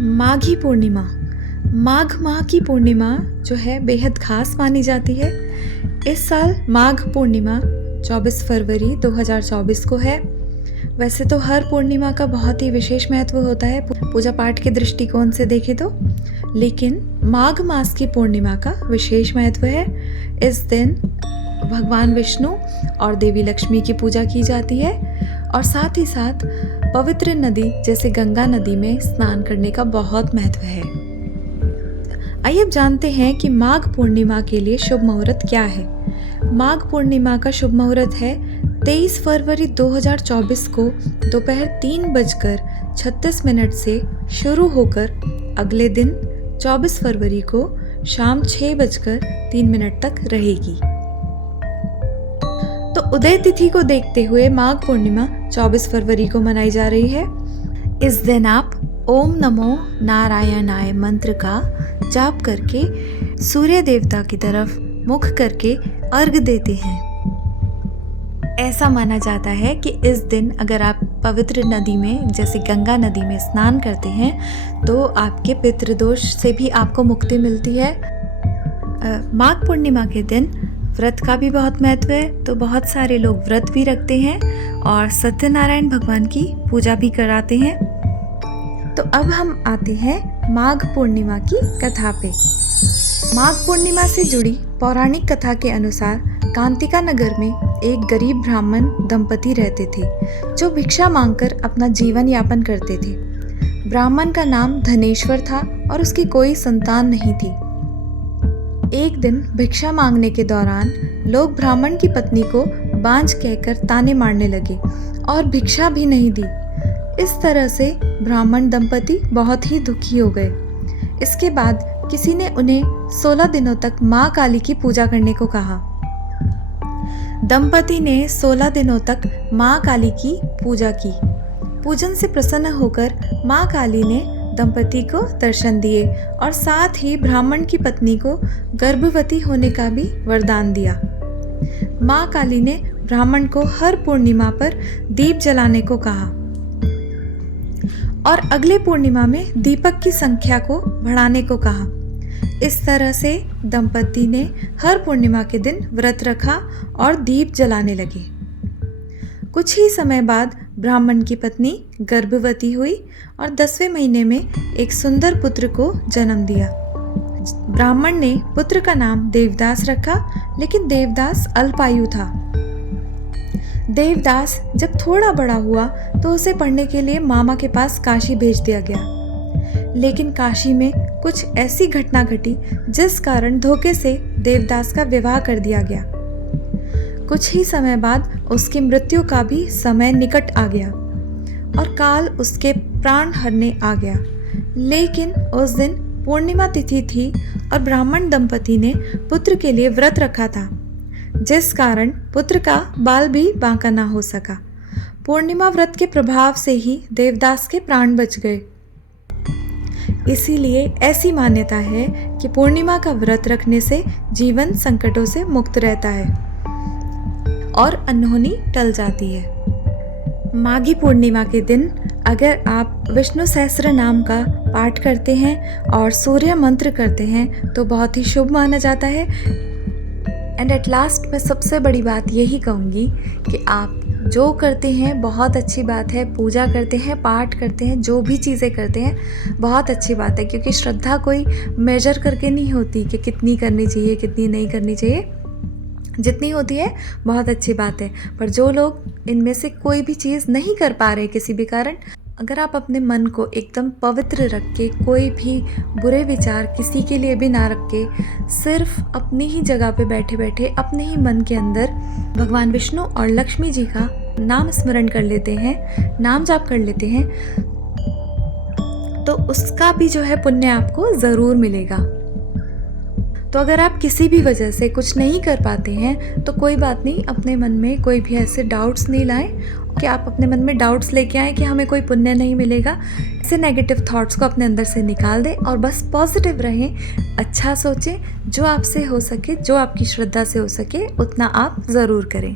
माघी पूर्णिमा। माघ माह की पूर्णिमा जो है बेहद खास मानी जाती है। इस साल माघ पूर्णिमा 24 फरवरी 2024 को है। वैसे तो हर पूर्णिमा का बहुत ही विशेष महत्व होता है पूजा पाठ के दृष्टिकोण से देखें तो, लेकिन माघ मास की पूर्णिमा का विशेष महत्व है। इस दिन भगवान विष्णु और देवी लक्ष्मी की पूजा की जाती है और साथ ही साथ पवित्र नदी जैसे गंगा नदी में स्नान करने का बहुत महत्व है। आइए अब जानते हैं कि माघ पूर्णिमा के लिए शुभ मुहूर्त क्या है। माघ पूर्णिमा का शुभ मुहूर्त है 23 फरवरी 2024 को दोपहर 3:36 से शुरू होकर अगले दिन 24 फरवरी को शाम 6:03 तक रहेगी। तो उदय तिथि को देखते हुए माघ पूर्णिमा 24 फरवरी को मनाई जा रही है। इस दिन आप ओम नमो नारायणाय मंत्र का जाप करके सूर्य देवता की तरफ मुख करके अर्घ देते हैं। ऐसा माना जाता है कि इस दिन अगर आप पवित्र नदी में जैसे गंगा नदी में स्नान करते हैं तो आपके पितृदोष से भी आपको मुक्ति मिलती है। माघ पूर्णिमा के दिन व्रत का भी बहुत महत्व है, तो बहुत सारे लोग व्रत भी रखते हैं और सत्यनारायण भगवान की पूजा भी कराते हैं। तो अब हम आते हैं माघ पूर्णिमा की कथा पे। माघ पूर्णिमा से जुड़ी पौराणिक कथा के अनुसार कांतिका नगर में एक गरीब ब्राह्मण दंपति रहते थे जो भिक्षा मांगकर अपना जीवन यापन करते थे। ब्राह्मण का नाम धनेश्वर था और उसकी कोई संतान नहीं थी। एक दिन भिक्षा मांगने के दौरान लोग ब्राह्मण की पत्नी को बांझ कहकर ताने मारने लगे और भिक्षा भी नहीं दी। इस तरह से ब्राह्मण दंपति बहुत ही दुखी हो गए। इसके बाद किसी ने उन्हें 16 दिनों तक माँ काली की पूजा करने को कहा। दंपति ने 16 दिनों तक माँ काली की पूजा की। पूजन से प्रसन्न होकर माँ काली ने दंपति को दर्शन दिए और साथ ही ब्राह्मण की पत्नी को गर्भवती होने का भी वरदान दिया। माँ काली ने ब्राह्मण को हर पूर्णिमा पर दीप जलाने को कहा और अगले पूर्णिमा में दीपक की संख्या को बढ़ाने को कहा। इस तरह से दंपति ने हर पूर्णिमा के दिन व्रत रखा और दीप जलाने लगे। कुछ ही समय बाद ब्राह्मण की पत्नी गर्भवती हुई और 10वें महीने में एक सुंदर पुत्र को जन्म दिया। ब्राह्मण ने पुत्र का नाम देवदास रखा, लेकिन देवदास अल्पायु था। देवदास जब थोड़ा बड़ा हुआ तो उसे पढ़ने के लिए मामा के पास काशी भेज दिया गया, लेकिन काशी में कुछ ऐसी घटना घटी जिस कारण धोखे से देवदास का विवाह कर दिया गया। कुछ ही समय बाद उसकी मृत्यु का भी समय निकट आ गया और काल उसके प्राण हरने आ गया। लेकिन उस दिन पूर्णिमा तिथि थी और ब्राह्मण दंपति ने पुत्र के लिए व्रत रखा था, जिस कारण पुत्र का बाल भी बांका ना हो सका। पूर्णिमा व्रत के प्रभाव से ही देवदास के प्राण बच गए। इसीलिए ऐसी मान्यता है कि पूर्णिमा का व्रत रखने से जीवन संकटों से मुक्त रहता है और अनहोनी टल जाती है। माघी पूर्णिमा के दिन अगर आप विष्णु सहस्त्र नाम का पाठ करते हैं और सूर्य मंत्र करते हैं तो बहुत ही शुभ माना जाता है। एंड एट लास्ट मैं सबसे बड़ी बात यही कहूँगी कि आप जो करते हैं बहुत अच्छी बात है। पूजा करते हैं, पाठ करते हैं, जो भी चीज़ें करते हैं बहुत अच्छी बात है, क्योंकि श्रद्धा कोई मेजर करके नहीं होती कि कितनी करनी चाहिए कितनी नहीं करनी चाहिए। जितनी होती है बहुत अच्छी बात है। पर जो लोग इनमें से कोई भी चीज़ नहीं कर पा रहे किसी भी कारण, अगर आप अपने मन को एकदम पवित्र रख के कोई भी बुरे विचार किसी के लिए भी ना रख के सिर्फ अपनी ही जगह पे बैठे बैठे अपने ही मन के अंदर भगवान विष्णु और लक्ष्मी जी का नाम स्मरण कर लेते हैं, नाम जाप कर लेते हैं, तो उसका भी जो है पुण्य आपको ज़रूर मिलेगा। तो अगर आप किसी भी वजह से कुछ नहीं कर पाते हैं तो कोई बात नहीं, अपने मन में कोई भी ऐसे डाउट्स नहीं लाएं कि आप अपने मन में डाउट्स लेके आएँ कि हमें कोई पुण्य नहीं मिलेगा। ऐसे नेगेटिव थॉट्स को अपने अंदर से निकाल दें और बस पॉजिटिव रहें, अच्छा सोचें, जो आपसे हो सके, जो आपकी श्रद्धा से हो सके उतना आप ज़रूर करें।